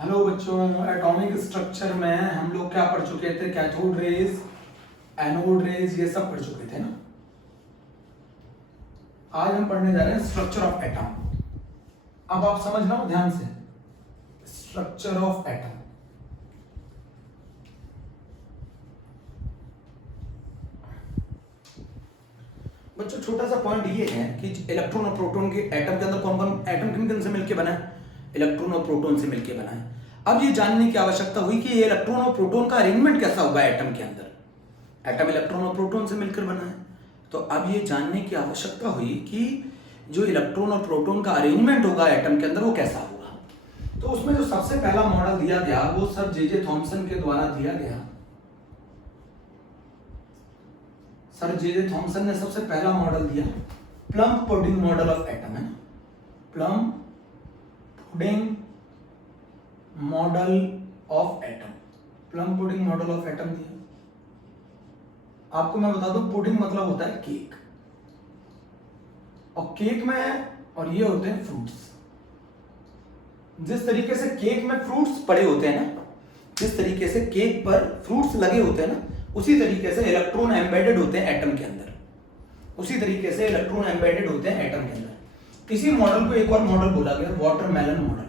Hello बच्चों, atomic structure में हम लोग क्या पढ़ चुके थे? कैथोड रेज, एनोड रेज, ये सब पढ़ चुके थे ना। आज हम पढ़ने जा रहे हैं स्ट्रक्चर ऑफ एटम। अब आप समझ लो ध्यान से, स्ट्रक्चर ऑफ एटम। बच्चों छोटा सा पॉइंट ये है कि इलेक्ट्रॉन और प्रोटॉन के एटम के अंदर कौन कौन एटम किन किन से मिलकर बना है? इलेक्ट्रॉन और प्रोटॉन से मिलकर बना है। अब ये जानने की आवश्यकता हुई कि ये इलेक्ट्रॉन और प्रोटॉन का अरेंजमेंट कैसा होगा एटम के अंदर। एटम इलेक्ट्रॉन और प्रोटॉन से मिलकर बना है, तो अब ये जानने की आवश्यकता हुई कि जो इलेक्ट्रॉन और प्रोटॉन का अरेंजमेंट होगा एटम के अंदर वो कैसा होगा। तो उसमें जो सबसे पहला मॉडल दिया गया वो सर जे थॉमसन के द्वारा दिया गया। सर जे थॉमसन ने सबसे पहला मॉडल दिया, plum pudding model of atom, है ना। Plum pudding model of atom, plum pudding model of atom दिया। आपको मैं बता दूं, पुडिंग मतलब होता है केक, और केक में और ये होते हैं फ्रूट्स। जिस तरीके से केक में फ्रूट्स पड़े होते हैं ना, जिस तरीके से केक पर फ्रूट्स लगे होते हैं ना, उसी तरीके से इलेक्ट्रॉन एम्बेडेड होते हैं एटम के अंदर। उसी तरीके से इलेक्ट्रॉन एम्बेडेड होते हैं एटम के अंदर। इसी मॉडल को एक और मॉडल बोला गया, वाटरमेलन मॉडल।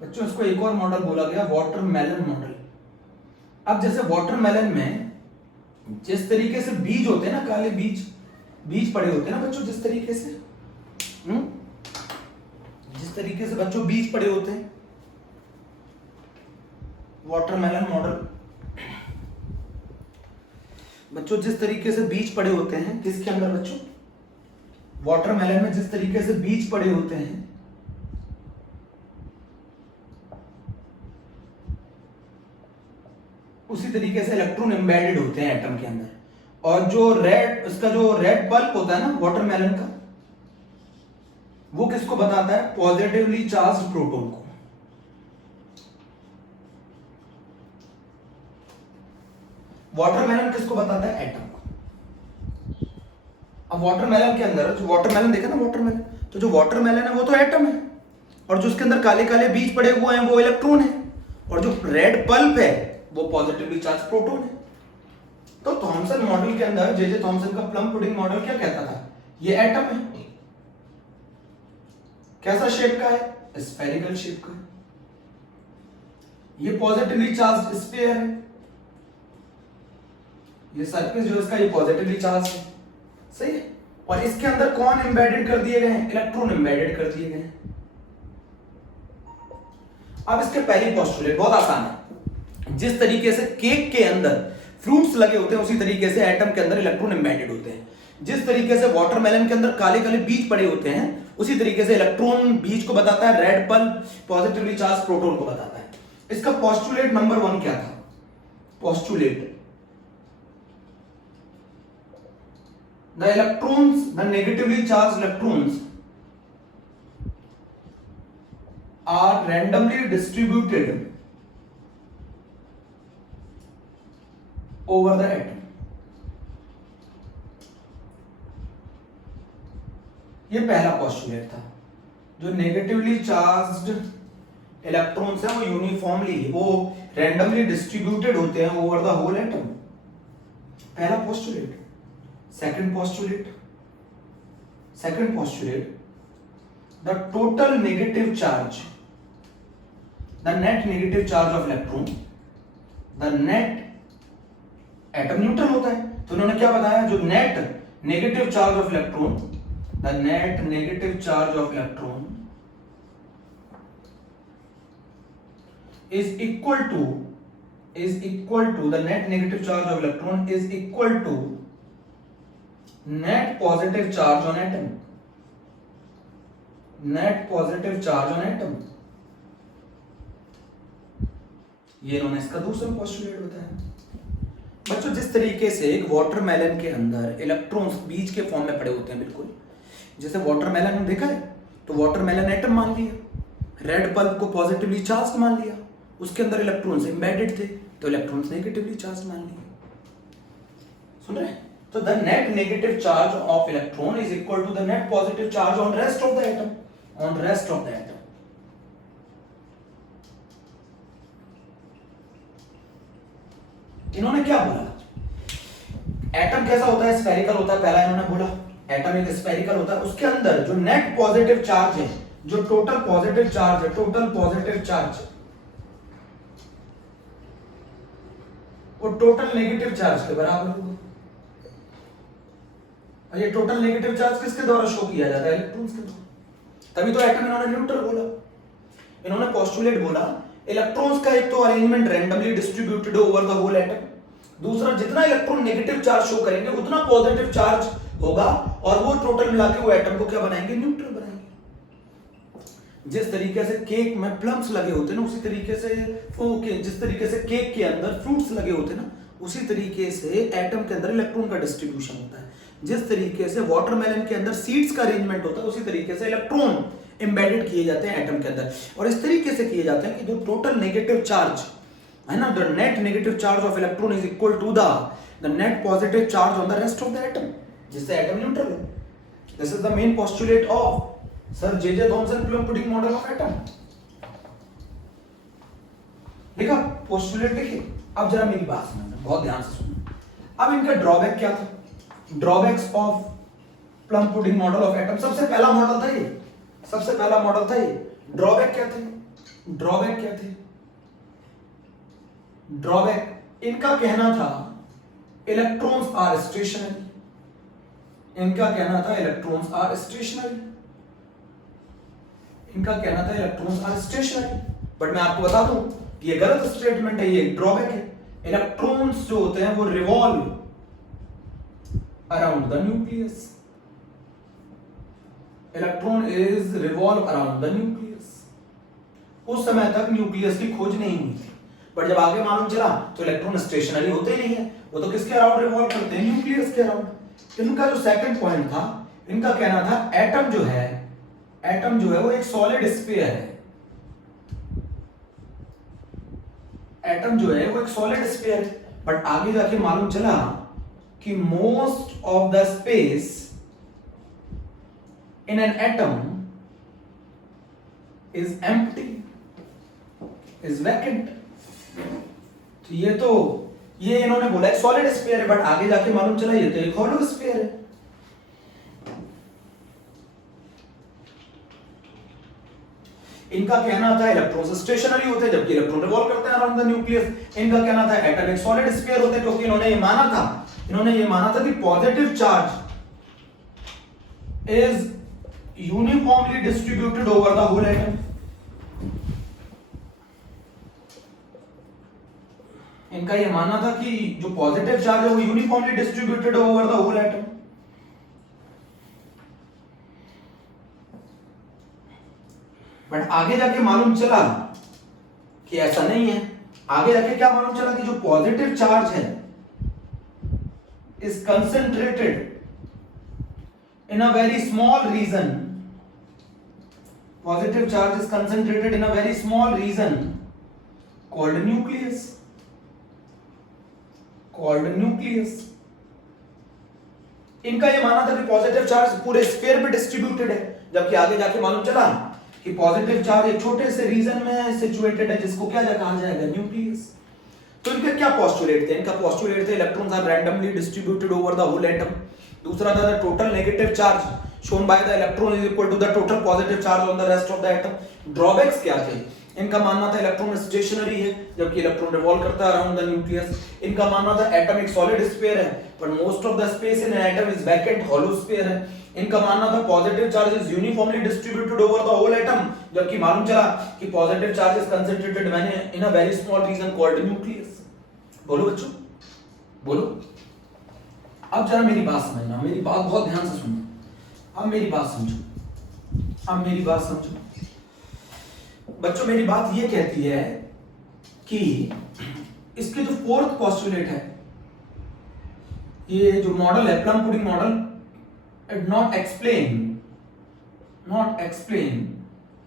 बच्चों इसको एक और मॉडल बोला गया, वाटरमेलन मॉडल। अब जैसे वाटरमेलन में जिस तरीके से बीज होते हैं ना, काले बीज बीज पड़े होते हैं ना बच्चों, जिस तरीके से जिस तरीके से बच्चों बीज पड़े होते हैं, वाटरमेलन मॉडल। बच्चों जिस तरीके से बीज पड़े होते हैं किसके अंदर बच्चों? वाटरमेलन में जिस तरीके से बीज पड़े होते हैं, उसी तरीके से इलेक्ट्रॉन एम्बेडेड होते हैं एटम के अंदर। और जो रेड पल्प होता है ना वाटरमेलन का, वो किसको बताता है? पॉजिटिवली चार्ज्ड प्रोटॉन को। वाटरमेलन किसको बताता है? एटम को। अब वाटरमेलन के अंदर जो वाटरमेलन देखा ना, वाटरमेलन, तो जो वाटरमेलन है वो तो एटम है, और जो उसके अंदर काले काले बीज पड़े हुए हैं वो इलेक्ट्रॉन है, और जो रेड पल्प है वो पॉजिटिवली चार्ज प्रोटॉन है। तो थॉमसन मॉडल के अंदर जे थॉमसन का प्लम पुडिंग मॉडल क्या कहता था? ये एटम है। कैसा शेप का है? स्फेरिकल शेप का है। ये पॉजिटिवली चार्ज स्फीयर है, ये सरफेस जो इसका ये पॉजिटिवली चार्ज है, सही है। और इसके अंदर कौन एम्बेडेड कर दिए गए हैं? इलेक्ट्रॉन एम्बेडेड कर दिए गए हैं। अब इसके पहली पोस्टुलेट बहुत आसान है। जिस तरीके से केक के अंदर फ्रूट्स लगे होते हैं उसी तरीके से एटम के अंदर इलेक्ट्रॉन एम्बेडेड होते हैं। जिस तरीके से वाटरमेलन के अंदर काले काले बीज पड़े होते हैं, उसी तरीके से इलेक्ट्रॉन बीज को बताता है, red pulp positively charge proton को बताता है। इसका पोस्टुलेट नंबर 1 क्या था? Postulate, the electrons, the negatively charged electrons are randomly distributed over the atom. ये पहला पोस्टुलेट था। जो नेगेटिवली चार्ज्ड इलेक्ट्रॉन्स हैं वो यूनिफॉर्मली, वो रैंडमली डिस्ट्रीब्यूटेड होते हैं ओवर द होल एटम। पहला postulate. Second postulate, the total negative charge, the net negative charge of electron, the net atom neutral होता है, तो उन्होंने क्या बताया? जो net negative charge of electron, the net negative charge of electron is equal to the net negative charge of electron is equal to net positive charge on atom, net positive charge on atom। ये इन्होंने इसका दूसरा postulate बताया। बच्चों जिस तरीके से एक वाटरमेलन के अंदर इलेक्ट्रॉन्स बीज के फॉर्म में पड़े होते हैं, बिल्कुल जैसे वाटरमेलन में देखा है, तो वाटरमेलन एटम मान लिया, रेड पल्प को पॉजिटिवली चार्ज मान लिया, उसके अंदर इलेक्ट्रॉन्स एम्बेडेड थे तो इलेक्ट्रॉन्स नेगेटिवली चार्ज मान लिए। सुन रहे हैं? So the net negative charge of electron is equal to the net positive charge on rest of the atom, on rest of the atom। इन्होंने क्या बोला, एटम कैसा होता है, स्फेरिकल होता है, पहला इन्होंने बोला एटम एक स्फेरिकल होता है, उसके अंदर जो नेट पॉजिटिव चार्ज है, जो टोटल पॉजिटिव चार्ज है, टोटल पॉजिटिव चार्ज वो टोटल नेगेटिव चार्ज के बराबर होगा। और ये टोटल नेगेटिव चार्ज किसके द्वारा शो किया जाता है, इलेक्ट्रॉन्स के द्वारा। तभी तो एटम इन्होंने न्यूट्रल बोला। इन्होंने पोस्टुलेट बोला इलेक्ट्रॉन्स का एक तो arrangement randomly distributed over the whole atom, दूसरा जितना इलेक्ट्रॉन नेगेटिव चार्ज शो करेंगे उतना पॉजिटिव चार्ज होगा, और वो टोटल मिला के वो एटम को क्या बनाएंगे, न्यूट्रल बनाएंगे। जिस तरीके से केक में प्लम्स लगे होते हैं ना, उसी तरीके से जिस तरीके से केक के अंदर फ्रूट्स लगे होते हैं ना, उसी तरीके से एटम के अंदर इलेक्ट्रॉन का डिस्ट्रीब्यूशन होता है। जिस तरीके से वाटरमेलन के अंदर सीड्स का अरेंजमेंट होता है, उसी तरीके से इलेक्ट्रॉन एम्बेडेड किए जाते हैं एटम के अंदर, और इस तरीके से किए जाते हैं कि जो टोटल नेगेटिव चार्ज है ना, the net negative charge of electron is equal to the net positive charge on the rest of the atom, जिससे एटम न्यूट्रल है। This is the main postulate of sir J Thomson plum pudding model of atom. देखा postulate देखिए। अब जरा मेरी बात सुनना, बहुत ध्यान से सुनना। अब इनका ड्रॉबैक क्या था, drawbacks of plum pudding model of atom. सबसे पहला मॉडल था ये, सबसे पहला मॉडल था ये। ड्रॉबैक क्या थे, ड्रॉबैक क्या थे, ड्रॉबैक इनका कहना था इलेक्ट्रॉन्स आर स्टेशनरी, इनका कहना था इलेक्ट्रॉन्स आर स्टेशनरी, इनका कहना था इलेक्ट्रॉन्स आर स्टेशनरी। बट मैं आपको बता दूं कि ये गलत स्टेटमेंट है, ये ड्रॉबैक है। इलेक्ट्रॉन्स जो होते हैं वो revolve around the nucleus, electron is revolve around the nucleus. उस समय तक न्यूक्लियस की खोज नहीं हुई थी, बट जब आगे मालूम चला तो इलेक्ट्रॉन स्टेशनरी होते ही नहीं है, वो तो किसके अराउंड रिवॉल्व करते हैं, न्यूक्लियस के अराउंड। इनका जो सेकंड पॉइंट था, इनका कहना था एटम जो है, एटम जो है वो एक सॉलिड स्फीयर है, एटम जो है वो एक सॉलिड स्फीयर है। बट आगे जाके मालूम चला कि most of the space in an atom is empty, is vacant. तो ये इन्होंने बोला है सॉलिड स्फीयर है, बट आगे जाके मालूम चला ये तो एक हॉलो स्फीयर है। इनका कहना था इलेक्ट्रॉन स्टेशनरी होते हैं जबकि इलेक्ट्रॉन रिवॉल्व करते हैं अराउंड द न्यूक्लियस। इनका कहना था एटम एक सॉलिड स्फीयर होते हैं, क्योंकि इन्होंने ये माना था कि positive charge is uniformly distributed over the whole atom. इनका ये मानना था कि जो पॉजिटिव चार्ज है वो uniformly distributed over the whole atom. But आगे जाके मालूम चला कि ऐसा नहीं है। आगे जाके क्या मालूम चला कि जो पॉजिटिव चार्ज है is concentrated in a very small region, positive charge is concentrated in a very small region called nucleus, called nucleus. इनका यह मानना था कि पॉजिटिव चार्ज पूरे स्फीयर में डिस्ट्रीब्यूटेड है, जबकि आगे जाके मालूम चला कि पॉजिटिव चार्ज एक छोटे से रीजन में सिचुएटेड है, जिसको क्या कहा जाएगा, न्यूक्लियस। तो इनके क्या पोस्टुलेट थे, इनका पोस्टुलेट थे electrons are randomly distributed over the whole atom. दूसरा था the total negative charge shown by the electron is equal to the total positive charge on the rest of the atom. Drawbacks क्या थे, इनका मानना था electron stationery है जबकि electron revolve करता है अराउंड द न्यूक्लियस। इनका मानना था एटम एक सॉलिड स्फीयर है but most of the space in an atom is vacant, hollow sphere है। इनका मानना था positive charge is uniformly distributed over the whole atom, जबकि मालूम चला कि positive charge is concentrated in a very small region called nucleus. बोलो बच्चों, बोलो। अब जरा मेरी बात समझना, मेरी बात बहुत ध्यान से सुनना। अब मेरी बात समझो, अब मेरी बात समझो बच्चों। मेरी बात ये कहती है कि इसके जो फोर्थ पोस्टुलेट है, ये जो मॉडल है plum pudding model, it not explain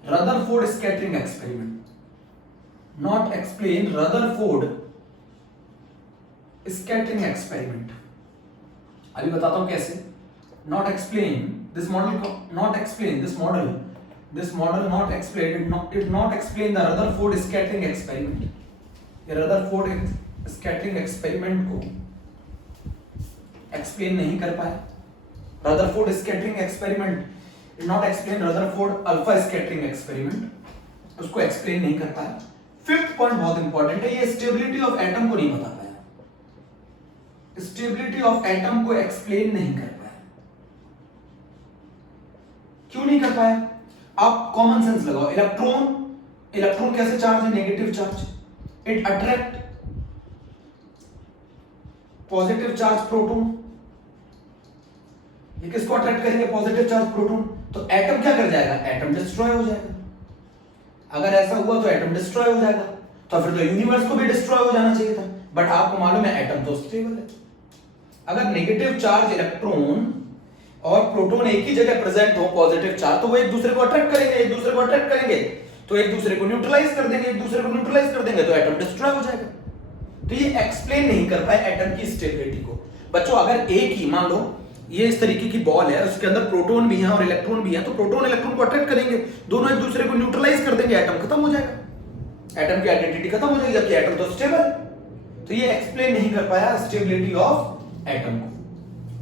Rutherford scattering experiment, not explain Rutherford scattering experiment। अभी बताता हूं कैसे। not explain this model, not explain this model not explain, it not explain the Rutherford scattering experiment। ये Rutherford scattering experiment को explain नहीं कर पाया। Rutherford scattering experiment not explain, Rutherford alpha scattering experiment उसको एक्सप्लेन नहीं कर पाया। Fifth point बहुत इंपॉर्टेंट है, ये स्टेबिलिटी ऑफ एटम को नहीं बता पाया, स्टेबिलिटी ऑफ एटम को एक्सप्लेन नहीं कर पाया। क्यों नहीं कर पाया? आप कॉमन सेंस लगाओ। इलेक्ट्रॉन कैसे चार्ज है? Negative charge. It attract positive charge proton. ये किसको अट्रैक्ट करेंगे? Positive charge proton. तो एटम क्या कर जाएगा? एटम डिस्ट्रॉय हो जाएगा। अगर ऐसा हुआ तो एटम डिस्ट्रॉय हो जाएगा, तो फिर तो यूनिवर्स को भी डिस्ट्रॉय हो जाना चाहिए था। बट आपको मालूम है एटम तो स्टेबल है। अगर नेगेटिव चार्ज इलेक्ट्रॉन और प्रोटॉन एक ही जगह प्रेजेंट हो, पॉजिटिव चार्ज, तो वो एक दूसरे को अट्रैक्ट करेंगे, एक दूसरे को अट्रैक्ट करेंगे तो एक दूसरे को न्यूट्रलाइज कर देंगे, एक दूसरे को न्यूट्रलाइज कर देंगे तो एटम डिस्ट्रॉय हो जाएगा। तो ये एक्सप्लेन नहीं कर पाए एटम की स्टेबिलिटी को। बच्चों अगर एक ही मान लो ये इस तरीके की बॉल है, उसके अंदर प्रोटॉन भी है और इलेक्ट्रॉन भी है, तो प्रोटॉन इलेक्ट्रॉन को अट्रैक्ट करेंगे, दोनों एक दूसरे को न्यूट्रलाइज कर देंगे, एटम खत्म हो जाएगा, एटम की आइडेंटिटी खत्म हो जाएगी, जबकि एटम तो स्टेबल है। तो ये एक्सप्लेन नहीं कर पाया स्टेबिलिटी ऑफ एटम को।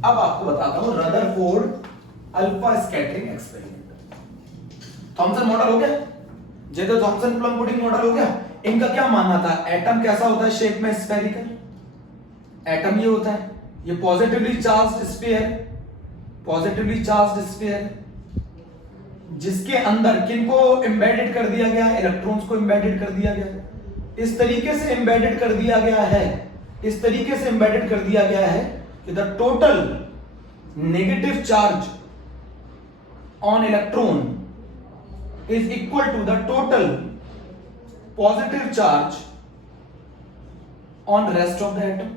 अब आपको बताता हूं Rutherford alpha scattering experiment. Thompson model हो गया, जेकर थॉमसन प्लम पुडिंग मॉडल हो गया। इनका क्या मानना था? एटम कैसा होता है शेप में? स्फेरिकल। एटम ये होता है, ये positively charged sphere, positively charged sphere जिसके अंदर किनको एम्बेडेड कर दिया गया? इलेक्ट्रॉन्स को एम्बेडेड कर दिया गया। इस तरीके से एम्बेडेड कर दिया गया है, इस तरीके से एम्बेडेड कर दिया गया है कि the total negative charge on electron is equal to the total positive charge on rest of the atom।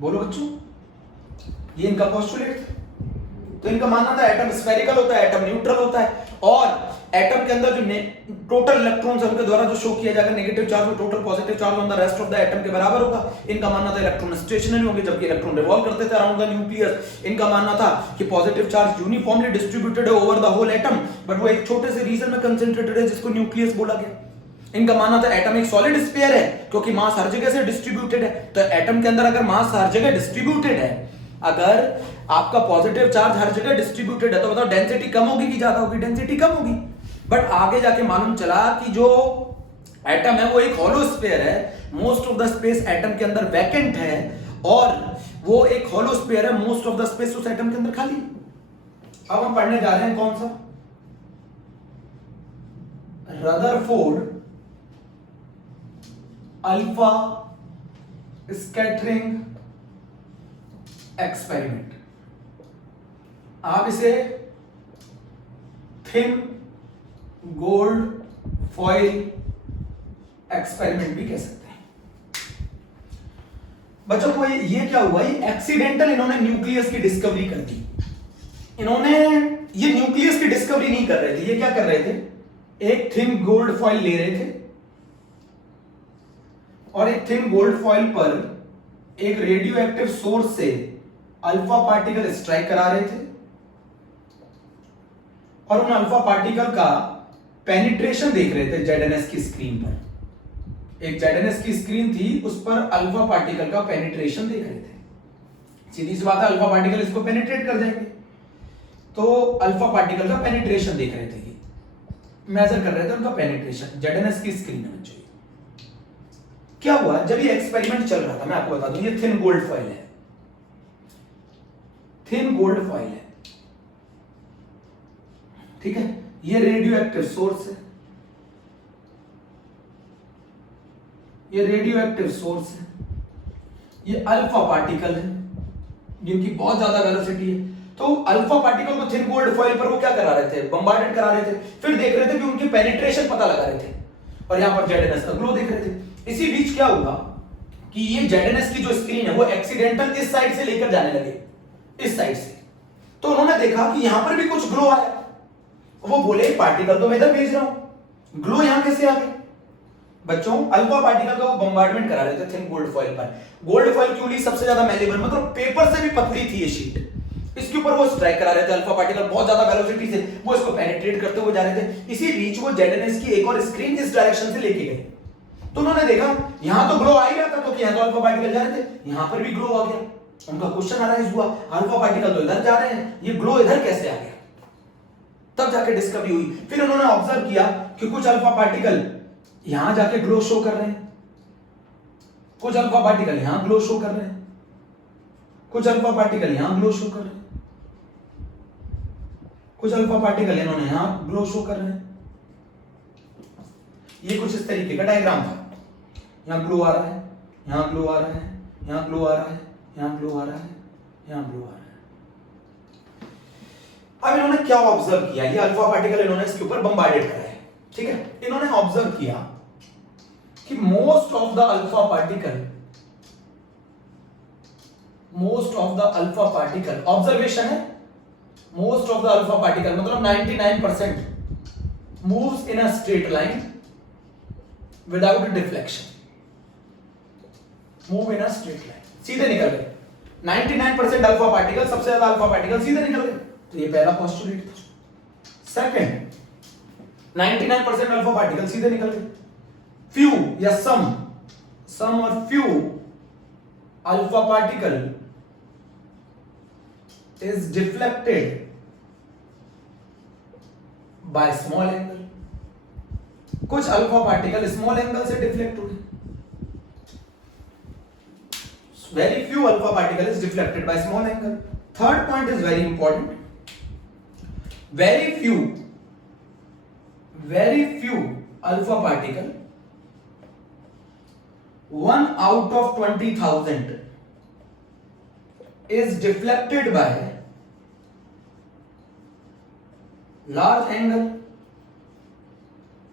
बोलो बच्चों, ये इनका पोस्टुलेट था। तो इनका मानना था एटम स्फेरिकल होता है, एटम न्यूट्रल होता है, और एटम के अंदर जो टोटल इलेक्ट्रॉन्स उनके द्वारा जो शो किया जाएगा नेगेटिव चार्ज और total positive charge on the rest of the atom के बराबर होगा। इनका मानना था इलेक्ट्रॉन स्टेशनरी होंगे जबकि इलेक्ट्रॉन रिवॉल्व करते थे अराउंड द न्यूक्लियस। इनका मानना था कि पॉजिटिव चार्ज यूनिफॉर्मली डिस्ट्रीब्यूटेड है over the whole atom, but वो एक छोटे से रीजन में कंसंट्रेटेड है जिसको न्यूक्लियस बोला गया। इनका मानना था एटम एक सॉलिड स्फीयर है क्योंकि मास हर जगह से डिस्ट्रीब्यूटेड है। तो एटम के अंदर अगर मास हर जगह डिस्ट्रीब्यूटेड है, अगर आपका पॉजिटिव चार्ज हर जगह डिस्ट्रीब्यूटेड है, तो बताओ डेंसिटी कम होगी कि ज्यादा होगी? डेंसिटी कम होगी। बट आगे जाके मालूम चला कि जो एटम है वो एक हॉलो स्फीयर है, most of the space atom के अंदर वैकेंट है, और वो एक हॉलो स्फीयर है, मोस्ट ऑफ द स्पेस उस एटम के अंदर खाली। अब हम पढ़ने जा रहे हैं कौन सा? Rutherford alpha scattering experiment. आप इसे थिन गोल्ड फॉइल एक्सपेरिमेंट भी कह सकते हैं। बच्चों को ये क्या हुआ? ये एक्सीडेंटल इन्होंने न्यूक्लियस की डिस्कवरी कर दी। इन्होंने ये न्यूक्लियस की डिस्कवरी नहीं कर रहे थे, ये क्या कर रहे थे? एक थिन गोल्ड फॉइल ले रहे थे और एक थिन गोल्ड फॉइल पर एक रेडियो एक्टिव सोर्स से अल्फा पार्टिकल स्ट्राइक करा रहे थे, और उन अल्फा पार्टिकल का पेनिट्रेशन देख रहे थे जेडएनएस की स्क्रीन पर। एक जेडएनएस की स्क्रीन थी, उस पर अल्फा पार्टिकल का पेनिट्रेशन देख रहे थे। सीधी सी बात है, अल्फा पार्टिकल इसको पेनिट्रेट कर जाएंगे, तो अल्फा पार्टिकल का पेनिट्रेशन देख रहे थे, ये मेजर कर रहे थे उनका पेनिट्रेशन जेडएनएस की स्क्रीन में। बच्चों क्या हुआ जब ये एक्सपेरिमेंट चल रहा था? मैं आपको बता दूं, ये थिन गोल्ड फॉइल है, थिन गोल्ड फॉइल है, ठीक है। ये रेडियो एक्टिव सोर्स है, ये रेडियो एक्टिव सोर्स है, ये अल्फा पार्टिकल है जिनकी बहुत ज्यादा वेलोसिटी है। तो अल्फा पार्टिकल को थिन गोल्ड फॉइल पर वो क्या करा रहे थे? बम्बार्डेड करा रहे थे, फिर देख रहे थे कि उनकी पेनिट्रेशन पता लगा रहे थे, और यहां पर जेडएनएस का ग्लो देख रहे थे। इसी बीच क्या हुआ कि ये जेडएनएस की जो स्क्रीन है वो एक्सीडेंटल इस साइड से लेकर जाने लगे, इस साइड से। तो उन्होंने देखा कि यहां पर भी कुछ ग्लो आया, वो बोले पार्टिकल तो मैं इधर भेज रहा हूं, ग्लो यहां कैसे आ गए? बच्चों अल्फा पार्टिकल का वो बम्बार्डमेंट करा रहे थे थिन गोल्ड फॉइल पर। गोल्ड फॉइल क्यों ली? सबसे ज्यादा मेलेबल, मतलब पेपर से भी पतली थी ये शीट, इसके ऊपर वो स्ट्राइक करा रहे थे अल्फा पार्टिकल बहुत ज्यादा वेलोसिटी से, वो इसको पेनिट्रेट करते हुए जा रहे थे। इसी बीच वो जेडएनएस की एक और स्क्रीन इस डायरेक्शन से लेके गए, तो उन्होंने देखा यहां तो ग्लो आ ही रहा था, तो यहां तो अल्फा पार्टिकल जा रहे थे, यहां पर भी ग्लो आ गया। उनका क्वेश्चन अराइज हुआ, अल्फा पार्टिकल तो इधर जा रहे हैं, ये ग्लो इधर कैसे आ गया? तब जाके डिस्कवरी हुई। फिर उन्होंने ऑब्जर्व किया कि कुछ अल्फा पार्टिकल यहां जाके ग्लो शो कर रहे हैं, कुछ अल्फा पार्टिकल यहां ग्लो शो कर रहे हैं, कुछ अल्फा पार्टिकल यहां ग्लो शो कर रहे हैं, कुछ अल्फा पार्टिकल इन्होंने यहां ग्लो शो कर रहे हैं। ये कुछ इस तरीके का डायग्राम था, यहां ग्लो आ रहा है, यहां ग्लो आ रहा है, यहां ग्लो आ रहा है, यहां ग्लो आ रहा है, यहां ग्लो आ रहा है। अब इन्होंने क्या ऑब्जर्व किया, ये अल्फा पार्टिकल इन्होंने इसके ऊपर बम्बार्डेड करा है, ठीक है। इन्होंने ऑब्जर्व किया कि most of the alpha particle, most of the alpha particle, observation है, most of the alpha particle मतलब 99% moves in a straight line without deflection, move in a straight line, सीधे निकल गए। 99% अल्फा पार्टिकल, सबसे ज्यादा alpha particle सीधे निकल गए, तो ये पहला पोस्टुलेट था। सेकंड, 99% अल्फा पार्टिकल सीधे निकल गए। फ्यू या सम और few alpha particle is deflected by small angle, कुछ अल्फा पार्टिकल स्मॉल एंगल से डिफ्लेक्ट हुए। Very few alpha particle is deflected by small angle. Third point is very important, very few alpha particle, 1 out of 20,000 is deflected by large angle।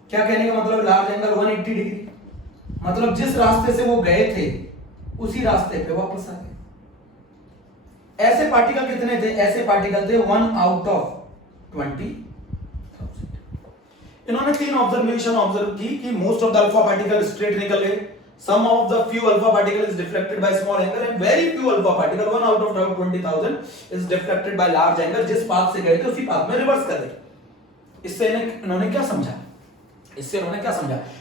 क्या कहने का मतलब large angle 180 degree, मतलब जिस रास्ते से वो गए थे उसी रास्ते पे वापस आ गए। ऐसे पार्टिकल कितने थे? ऐसे पार्टिकल थे 1 out of 20,000। इन्होंने तीन ऑब्जर्वेशन ऑब्जर्व की कि most of the alpha particle straight निकल गए, some of the few alpha particle is deflected by small angle and very few alpha particle 1 out of 20,000 is deflected by large angle. जिस path से गए थे उसी path में reverse कर गए। इससे इन्होंने क्या समझा?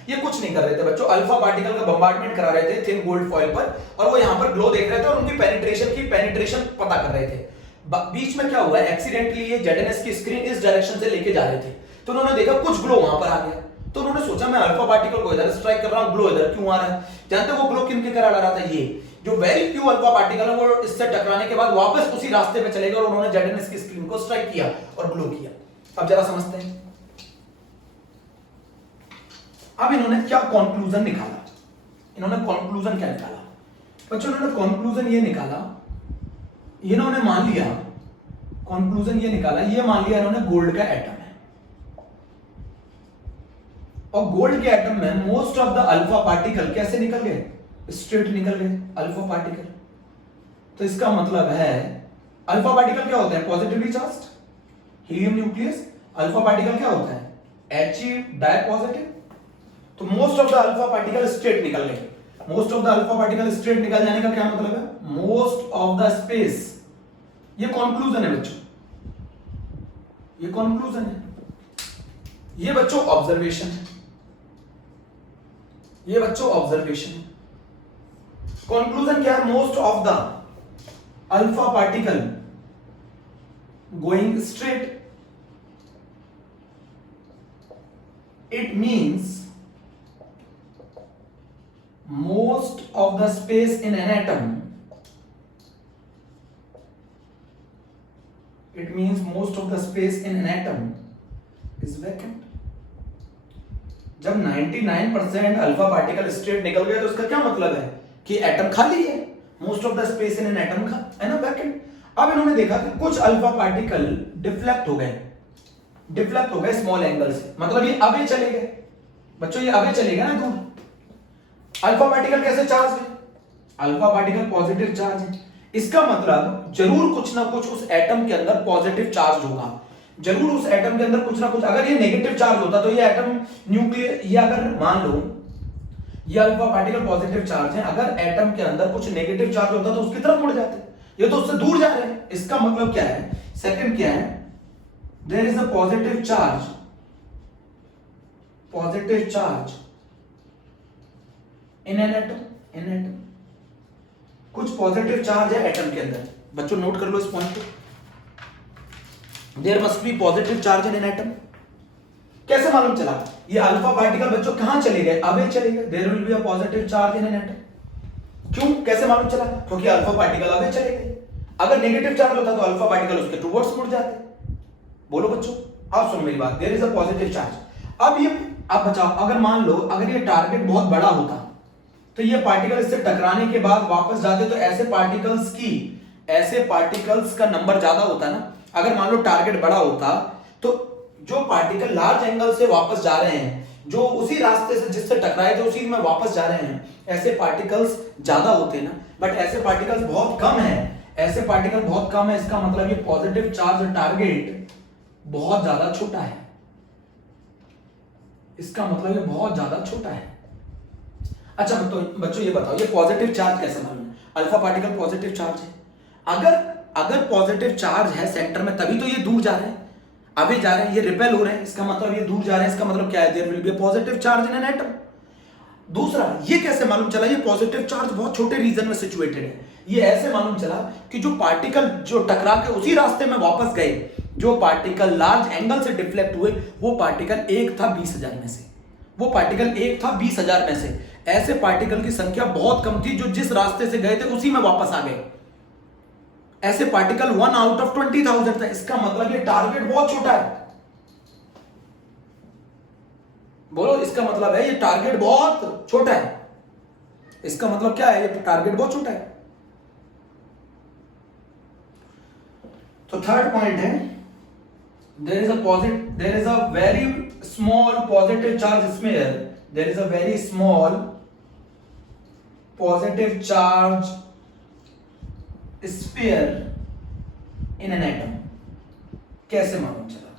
ये कुछ नहीं कर रहे थे बच्चों, अल्फा पार्टिकल का बम्बार्डमेंट करा रहे थे थिन गोल्ड फॉइल पर, और वो यहां पर ग्लो देख रहे थे और उनकी पेनिट्रेशन पता कर रहे थे। बीच में क्या हुआ, एक्सीडेंटली ये जेडएनएस की स्क्रीन इस डायरेक्शन से लेके जा रहे थे, तो उन्होंने देखा कुछ ग्लो वहां पर आ गया, तो उन्होंने सोचा मैं अल्फा पार्टिकल को इधर स्ट्राइक कर रहा हूं, ग्लो इधर क्यों आ रहा है? जानते हो वो ग्लो किनके कारण आ रहा था? ये जो वेरी फ्यू अल्फा पार्टिकल है वो इससे टकराने के बाद वापस उसी रास्ते पे चले गए और उन्होंने जेडएनएस की स्क्रीन को स्ट्राइक किया और ग्लो किया। अब जरा समझते हैं, अब इन्होंने क्या कंक्लूजन निकाला? इन्होंने कंक्लूजन क्या निकाला बच्चों? इन्होंने कंक्लूजन ये निकाला, इन्होंने मान लिया, कंक्लूजन ये निकाला, ये मान लिया इन्होंने गोल्ड का एटम है, और गोल्ड के एटम में most of the alpha particle कैसे निकल गए? स्ट्रेट निकल गए अल्फा पार्टिकल। तो इसका मतलब है अल्फा पार्टिकल क्या होते हैं? Positively charged, helium nucleus. Alpha particle क्या होता है? He डायपॉजिटिव। तो most of the alpha particle straight निकल गए। Most of the alpha particle straight निकल जाने का क्या मतलब है? Most of the space. ये कंक्लूजन है बच्चों, ये कंक्लूजन है, ये बच्चों ऑब्जर्वेशन है, ये बच्चों ऑब्जर्वेशन है। कंक्लूजन क्या है? Most of the alpha particle going straight, it means most of the space in an atom, it means most of the space in an atom is vacant। जब 99% अल्फा पार्टिकल स्ट्रेट निकल गए तो उसका क्या मतलब है? कि एटम खाली है, most of the space in an atom का है ना, वैकेंट। अब इन्होंने देखा कि कुछ अल्फा पार्टिकल डिफ्लेक्ट हो गए स्मॉल एंगल से, मतलब ये अवे चले गए बच्चों, ये अवे चले गए ना दूर। अल्फा पार्टिकल कैसे चार्ज है? अल्फा पार्टिकल पॉजिटिव चार्ज है, इसका मतलब जरूर कुछ ना कुछ उस एटम के अंदर पॉजिटिव चार्ज होगा, जरूर उस एटम के अंदर कुछ ना कुछ। अगर ये नेगेटिव चार्ज होता तो ये एटम न्यूक्लियर, ये अगर मान लो ये अल्फा पार्टिकल पॉजिटिव चार्ज है, अगर एटम के अंदर कुछ नेगेटिव चार्ज होता तो उसकी तरफ मुड़ जाते, ये तो उससे दूर जा रहे हैं। इसका मतलब क्या है? सेकंड क्या है? There is a positive charge in an atom कुछ पॉजिटिव चार्ज है एटम के अंदर। बच्चों नोट कर लो इस पॉइंट को, there must be positive charge in an atom. कैसे मालूम चला? ये अल्फा पार्टिकल बच्चों कहां चले गए? अवे चले गए। There will be a positive charge in an atom. क्यों, कैसे मालूम चला? क्योंकि अल्फा पार्टिकल अवे चले गए। अगर नेगेटिव चार्ज होता तो अल्फा पार्टिकल उसके टुवर्ड्स मुड़ जाते। बोलो बच्चों, आप सुनो मेरी बात, there is a positive charge. अब बताओ, अगर मान लो अगर ये टारगेट बहुत बड़ा होता तो ये पार्टिकल इससे टकराने के बाद वापस जाते, तो ऐसे पार्टिकल्स का नंबर ज्यादा होता ना। अगर मान लो टारगेट बड़ा होता तो जो पार्टिकल लार्ज एंगल से वापस जा रहे हैं, जो उसी रास्ते से जिससे टकराए थे उसी में वापस जा रहे हैं, ऐसे पार्टिकल्स ज्यादा होते ना। बट ऐसे पार्टिकल्स बहुत कम है, ऐसे पार्टिकल बहुत कम है। इसका मतलब ये पॉजिटिव चार्ज टारगेट बहुत ज्यादा छोटा है। इसका मतलब ये बहुत ज्यादा छोटा है। अच्छा बच्चों ये बताओ, ये पॉजिटिव चार्ज कैसे मालूम है? अल्फा पार्टिकल पॉजिटिव चार्ज है। अगर पॉजिटिव चार्ज है सेंटर में, तभी तो ये दूर जा रहे हैं, अभी जा रहे हैं, ये रिपेल हो रहे हैं। इसका मतलब ये दूर जा रहे हैं। इसका मतलब क्या है? There will be a positive charge in an atom. दूसरा, ये कैसे मालूम चला? ये पॉजिटिव चार्ज बहुत छोटे रीजन में सिचुएटेड है। ये ऐसे मालूम चला कि जो पार्टिकल जो टकरा के उसी रास्ते में वापस गए, जो पार्टिकल लार्ज एंगल से डिफ्लेक्ट हुए, वो पार्टिकल एक था 20,000 में से। वो पार्टिकल एक था 20,000 में से। ऐसे पार्टिकल की संख्या बहुत कम थी जो जिस रास्ते से गए थे उसी में वापस आ गए। ऐसे पार्टिकल 1 आउट ऑफ 20,000 था। इसका मतलब ये टारगेट बहुत छोटा है। बोलो, इसका मतलब है ये टारगेट बहुत छोटा है। इसका मतलब क्या है? ये टारगेट बहुत छोटा है। तो थर्ड पॉइंट है, there is a very small positive charge sphere. There is a very small positive charge sphere in an atom. कैसे मालूम चला?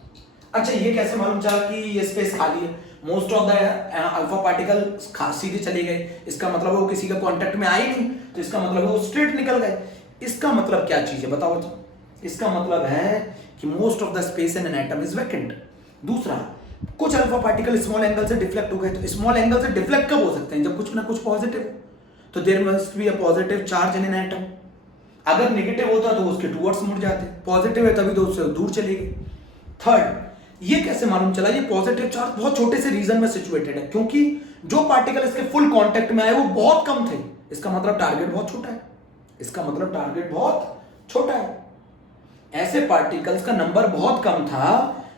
अच्छा, ये कैसे मालूम चला कि ये स्पेस खाली है? Most of the alpha particle सीधे चले गए। इसका मतलब वो किसी का कांटेक्ट में आए नहीं, तो इसका मतलब वो स्ट्रेट निकल गए। इसका मतलब क्या चीज है? बताओ तो। इसका मतलब है कि most of the space in an atom is vacant. दूसरा, कुछ अल्फा पार्टिकल स्मॉल एंगल से डिफ्लेक्ट हो गए। तो स्मॉल एंगल से डिफ्लेक्ट कब हो सकते हैं? जब कुछ ना कुछ पॉजिटिव हो। तो there must be a positive charge in an atom. अगर नेगेटिव होता तो उसके टुवर्ड्स मुड़ जाते, पॉजिटिव है तभी तो उससे दूर चले गए। थर्ड, ये कैसे मालूम चला? ये पॉजिटिव चार्ज बहुत छोटे से रीजन में सिचुएटेड है, क्योंकि जो पार्टिकल इसके फुल कांटेक्ट में आए वो बहुत कम थे। इसका मतलब टारगेट बहुत छोटा है। इसका मतलब टारगेट बहुत छोटा है। ऐसे पार्टिकल्स का नंबर बहुत कम था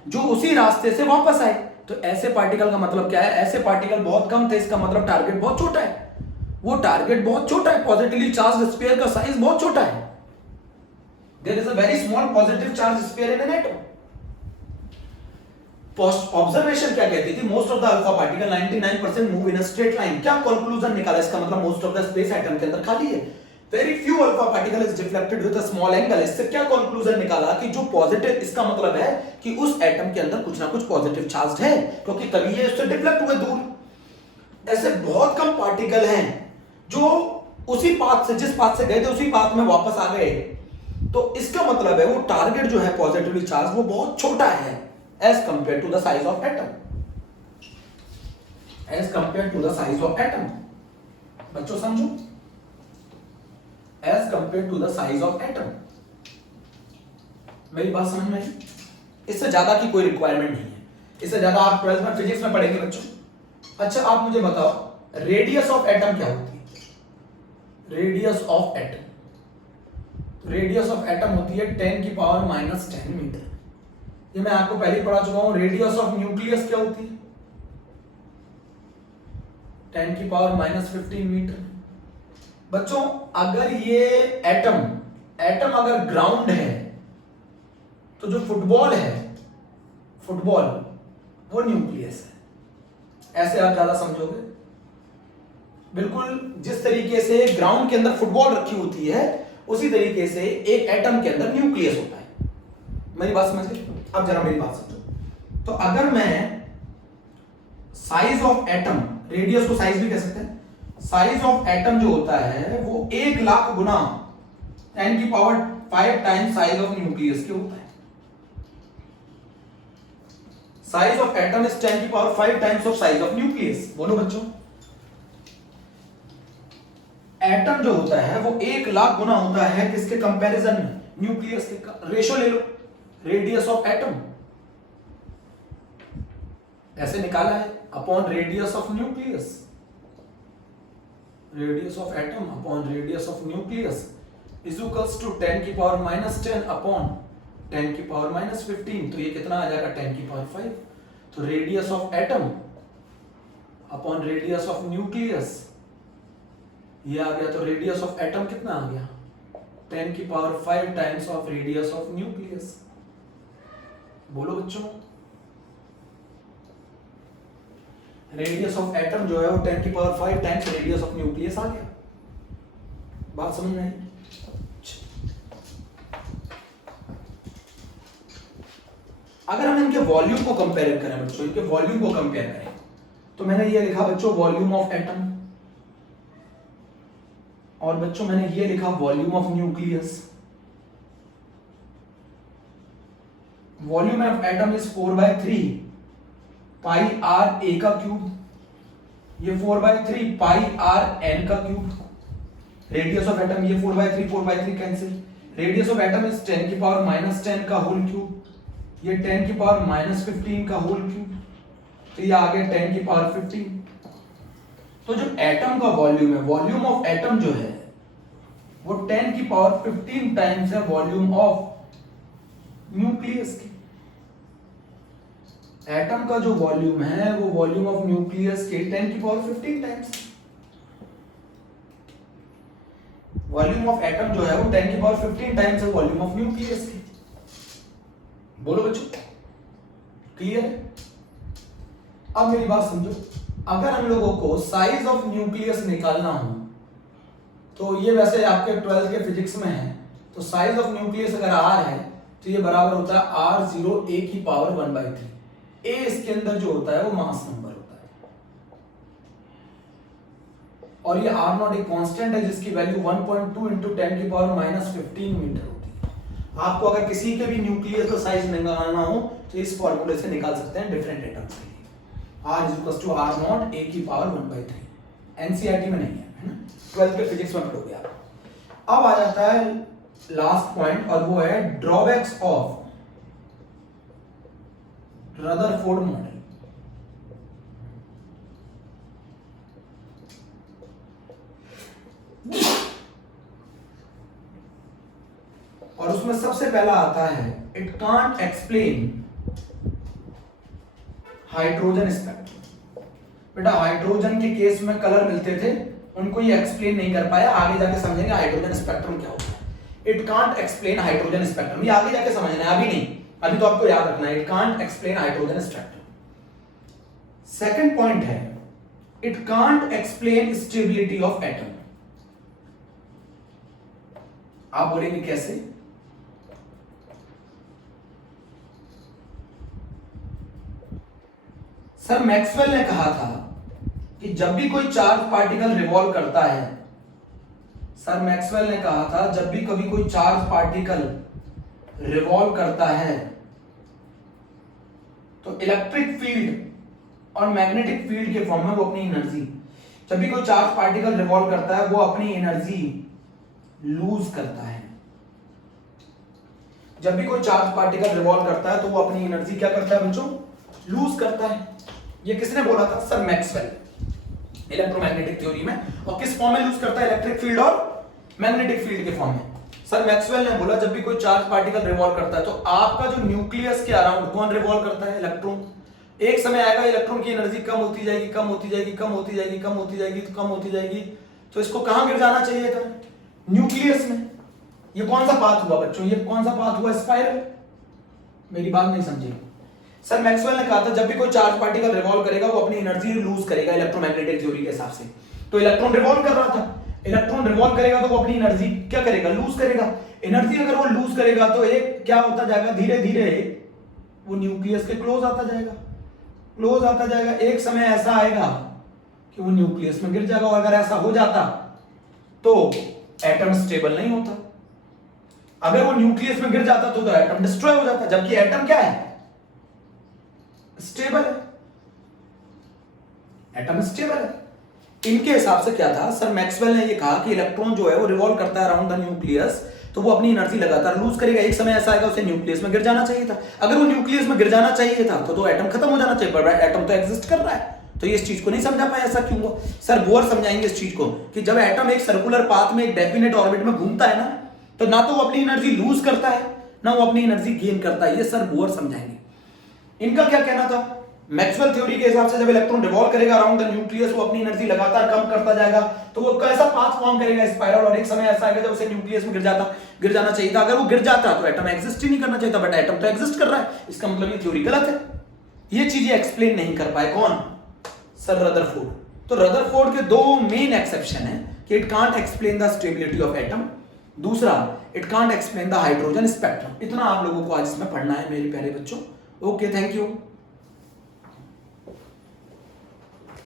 जो उसी रास्ते से वापस आए। तो ऐसे पार्टिकल का मतलब क्या है? ऐसे पार्टिकल बहुत कम थे। इसका मतलब टारगेट बहुत छोटा है। वो टारगेट बहुत छोटा है। पॉजिटिवली चार्ज स्फीयर का साइज बहुत छोटा है। There is a very small positive charge sphere in an atom. Observation क्या कहती थी? Most of the alpha particle 99% move in a straight line. क्या कंक्लूजन निकाला? इसका मतलब most of the space atom के अंदर खाली है। Very few alpha particle is deflected with a small angle. इससे क्या कंक्लूजन निकाला? कि जो पॉजिटिव, इसका मतलब है कि उस एटम के अंदर कुछ ना कुछ पॉजिटिव चार्ज है, क्योंकि तभी ये उससे डिफ्लेक्ट हुए दूर। ऐसे बहुत कम पार्टिकल हैं जो उसी पाथ से, जिस पाथ से गए थे उसी पाथ में वापस आ गए। तो इसका मतलब है वो टारगेट जो है पॉजिटिवली चार्ज, वो बहुत छोटा है as compare to the size of atom. As compare to the size of atom. बच्चों समझो, as compare to the size of atom. मेरी बात समझ में आई? इससे ज्यादा की कोई रिक्वायरमेंट नहीं है। इससे ज्यादा आप 12th में फिजिक्स में पढ़ेंगे बच्चों। अच्छा, आप मुझे बताओ, रेडियस ऑफ एटम क्या होती है? Radius of atom, radius of atom होती है 10⁻⁻10 मीटर। ये मैं आपको पहले ही पढ़ा चुका हूं। रेडियस ऑफ न्यूक्लियस क्या होती है? 10⁻15 मीटर। बच्चों, अगर ये एटम अगर ग्राउंड है तो जो फुटबॉल है, फुटबॉल वो न्यूक्लियस है। ऐसे आप ज्यादा समझोगे। बिल्कुल जिस तरीके से ग्राउंड के अंदर फुटबॉल रखी होती है, उसी तरीके से एक एटम के अंदर न्यूक्लियस होता है। मेरी बात समझ गए? अब जरा मेरी बात समझो। तो अगर मैं साइज ऑफ एटम, रेडियस को साइज भी कह सकते हैं, साइज ऑफ एटम जो होता है वो 1,00,000 गुना 10⁵ टाइम्स साइज ऑफ न्यूक्लियस के होता है। Size of atom is 10⁵ times of size of nucleus. बोलो बच्चों, एटम जो होता है वो 1,00,000 गुना होता है किसके कंपैरिजन में, न्यूक्लियस के। रेशो ले लो, रेडियस ऑफ एटम ऐसे निकाला है upon radius of nucleus, radius of atom upon radius of nucleus is equals to 10 की पावर -10 अपॉन 10 की पावर -15। तो ये कितना आ जाएगा 10 की पावर 5। तो radius of atom upon radius of nucleus ये आ गया। तो रेडियस ऑफ एटम कितना आ गया 10 की power 5 times of radius of nucleus. बोलो बच्चों, रेडियस ऑफ एटम जो है वो 10 की power 5 times radius of nucleus आ गया। बात समझ में आई? अगर हम इनके वॉल्यूम को कंपेयर करें बच्चों, इनके वॉल्यूम को कंपेयर करें तो मैंने ये लिखा बच्चों वॉल्यूम ऑफ एटम, और बच्चों मैंने ये लिखा volume of nucleus. Volume of atom is 4/3 pi R A का क्यूब, ये 4/3 पाई आर एन का क्यूब। रेडियस ऑफ एटम ये 4/3 cancel. Radius of atom is 10 की पावर -10 का होल क्यूब, ये 10 की पावर -15 का होल क्यूब। तो ये आ गया 10 की पावर 15। तो जो एटम का वॉल्यूम है, वॉल्यूम ऑफ एटम जो है वो 10 की पावर 15 टाइम्स है वॉल्यूम ऑफ न्यूक्लियस की। एटम का जो वॉल्यूम है वो वॉल्यूम ऑफ न्यूक्लियस के 10 की power 15 times. Volume of atom जो है वो 10 की पावर 15 टाइम्स है वॉल्यूम ऑफ न्यूक्लियस की। बोलो बच्चों, क्लियर है? अब मेरी बात समझो, अगर हम लोगों को साइज ऑफ न्यूक्लियस निकालना हो तो ये वैसे आपके 12th के फिजिक्स में है, तो साइज ऑफ न्यूक्लियस अगर r है तो ये बराबर होता है r0 a की पावर 1/3। a इसके अंदर जो होता है वो मास नंबर होता है, और ये r0 एक कांस्टेंट है जिसकी वैल्यू 1.2 × 10 की पावर -15 मीटर होती है। आपको अगर किसी के भी न्यूक्लियस का साइज निकालना हो तो इस फॉर्मूले से निकाल सकते हैं डिफरेंट एटम्स के लिए। r r0 a की पावर 1/3 एनसीईआरटी में नहीं है, है ना, 12th के फिजिक्स में पढ़ोगे आप। अब आ जाता है लास्ट पॉइंट, और वो है ड्रॉबैक्स ऑफ रदरफोर्ड मॉडल। और उसमें सबसे पहला आता है it can't explain hydrogen spectrum. बेटा हाइड्रोजन के केस में कलर मिलते थे, उनको ये एक्सप्लेन नहीं कर पाया, आगे जाके समझेंगे हाइड्रोजन स्पेक्ट्रम क्या होता है। It can't explain hydrogen spectrum, ये आगे जाके समझना है, अभी नहीं, अभी तो आपको याद रखना है। It can't explain hydrogen spectrum. Second point है it can't explain stability of atom. आप बोलेंगे कैसे? सर मैक्सवेल ने कहा था कि जब भी कोई चार्ज पार्टिकल रिवॉल्व करता है, सर मैक्सवेल ने कहा था जब भी कभी कोई चार्ज पार्टिकल रिवॉल्व करता है तो इलेक्ट्रिक फील्ड और मैग्नेटिक फील्ड के फॉर्म में वो अपनी एनर्जी, जब भी कोई चार्ज पार्टिकल रिवॉल्व करता है वो अपनी एनर्जी लूज करता है। जब भी कोई चार्ज पार्टिकल रिवॉल्व करता है तो वो अपनी एनर्जी क्या करता है बच्चों? लूज करता है। ये किसने बोला था? सर मैक्सवेल, इलेक्ट्रोमैग्नेटिक थ्योरी में। और किस फॉर्म में लूज करता है? इलेक्ट्रिक फील्ड और मैग्नेटिक फील्ड के फॉर्म में। सर मैक्सवेल ने बोला जब भी कोई चार्ज पार्टिकल रिवॉल्व करता है तो आपका जो न्यूक्लियस के अराउंड कौन रिवॉल्व करता है? इलेक्ट्रॉन। एक समय आएगा इलेक्ट्रॉन की एनर्जी कम होती जाएगी, कम होती जाएगी, कम होती जाएगी, कम होती जाएगी, कम होती जाएगी, तो इसको कहां गिर जाना चाहिए था? न्यूक्लियस में। ये कौन सा पाथ हुआ बच्चों? ये कौन सा पाथ हुआ? स्पाइरल। मेरी बात नहीं समझे। सर मैक्सवेल ने कहा था जब भी कोई चार्ज पार्टिकल रिवॉल्व करेगा वो अपनी एनर्जी लूज करेगा इलेक्ट्रोमैग्नेटिक थ्योरी के हिसाब से। तो इलेक्ट्रॉन रिवॉल्व कर रहा था, इलेक्ट्रॉन रिवॉल्व करेगा तो वो अपनी एनर्जी क्या करेगा? लूज करेगा। एनर्जी अगर वो लूज करेगा तो एक क्या होता जाएगा? धीरे धीरे वो न्यूक्लियस के क्लोज आता जाएगा, क्लोज आता जाएगा। एक समय ऐसा आएगा कि वो न्यूक्लियस में गिर जाएगा, और अगर ऐसा हो जाता तो एटम स्टेबल नहीं होता। अगर वो न्यूक्लियस में गिर जाता तो एटम डिस्ट्रॉय हो जाता, जबकि एटम क्या है? स्टेबल है। एटम स्टेबल है। इनके हिसाब से क्या था, सर मैक्सवेल ने ये कहा कि इलेक्ट्रॉन जो है वो रिवॉल्व करता है अराउंड द न्यूक्लियस, तो वो अपनी एनर्जी लगातार लूज करेगा, एक समय ऐसा आएगा उसे न्यूक्लियस में गिर जाना चाहिए था। अगर वो न्यूक्लियस में गिर जाना चाहिए था तो एटम खत्म हो जाना चाहिए, पर एटम तो एग्जिस्ट कर रहा है, तो ये इस चीज को नहीं समझा पाया, ऐसा क्यों हुआ? सर बोर समझाएंगे इस चीज को कि जब एटम एक सर्कुलर पाथ में एक डेफिनेट ऑर्बिट में घूमता है ना, तो ना तो वो अपनी एनर्जी लूज करता है ना वो अपनी एनर्जी गेन करता है, ये सर बोर समझाएंगे। इनका क्या कहना था, मैक्सवेल थ्योरी के हिसाब से जब इलेक्ट्रॉन रिवॉल्व करेगा अराउंड द न्यूक्लियस वो अपनी एनर्जी लगातार कम करता जाएगा, तो वो कैसा पाथ फॉर्म करेगा स्पाइरल, और एक समय ऐसा आएगा जब उसे न्यूक्लियस में गिर जाना चाहिए था। अगर वो गिर जाता तो एटम एग्जिस्ट ही नहीं करना चाहिए था, बट एटम तो एग्जिस्ट कर रहा है, इसका मतलब ये थ्योरी गलत है। ये चीजें एक्सप्लेन नहीं कर पाए कौन, सर रदरफोर्ड। तो रदरफोर्ड के दो मेन एक्सेप्शन है कि it can't explain the stability of atom, दूसरा it can't explain the hydrogen spectrum. इतना आप लोगों को आज इसमें पढ़ना है मेरे प्यारे बच्चों। Okay, thank you.